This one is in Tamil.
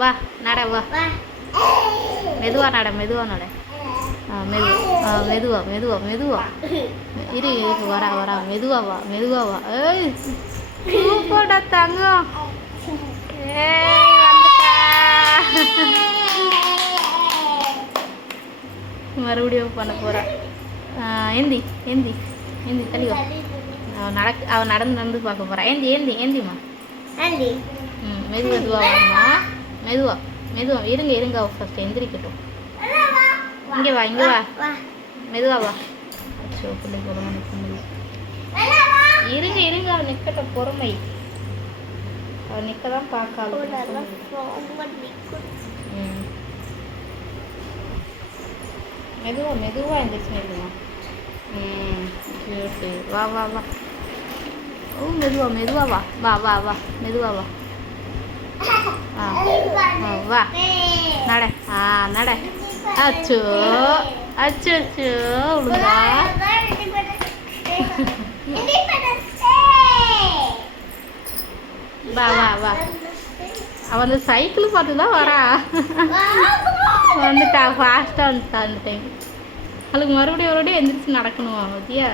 வா நட வா. மெதுவா நட மெதுவா நட. மெதுவா மெதுவா மெதுவா இரு இரு வரா வரா மெதுவா வா மெதுவா வா. ஏய் சூப்பர்டா தங்கம். ஏய் வந்துட்டா. மறுபடியும் பண்ண போறா. ஏந்தி ஏந்தி ஏந்தி தள்ளிவா. அவன் நடந்து நடந்து பார்க்க போறா. ஏந்தி ஏந்தி ஏந்திமா. மெதுவா வாமா. மெதுவா மெதுவா இருங்க இருங்க. அவ ஃபர்ஸ்ட் எந்திரிக்கட்டும். இங்கே வா இங்கே வா. மெதுவா வா. அச்சோ பிள்ளைக்கு உடம்பு நிற்க முடியும். இருங்க இருங்க. அவன் நிற்கட்டும். பொறுமை. அவன் நிற்க தான் பார்க்காது. மெதுவா மெதுவா எந்திரிச்சு நிற்குமா. சரி வா வா வா. ஓ மெதுவா மெதுவா வா வா வா வா மெதுவா வா. வா நட. நட. அச்சோ அச்சோ அச்சோ விழுந்தா. வா வா வா. அவன் அந்த சைக்கிள் பார்த்து தான் வரா. வந்துட்டா ஃபாஸ்ட்டாக வந்துட்டா அந்த டைம். அவளுக்கு மறுபடியும் எந்திரிச்சு நடக்கணுமா பத்தியா.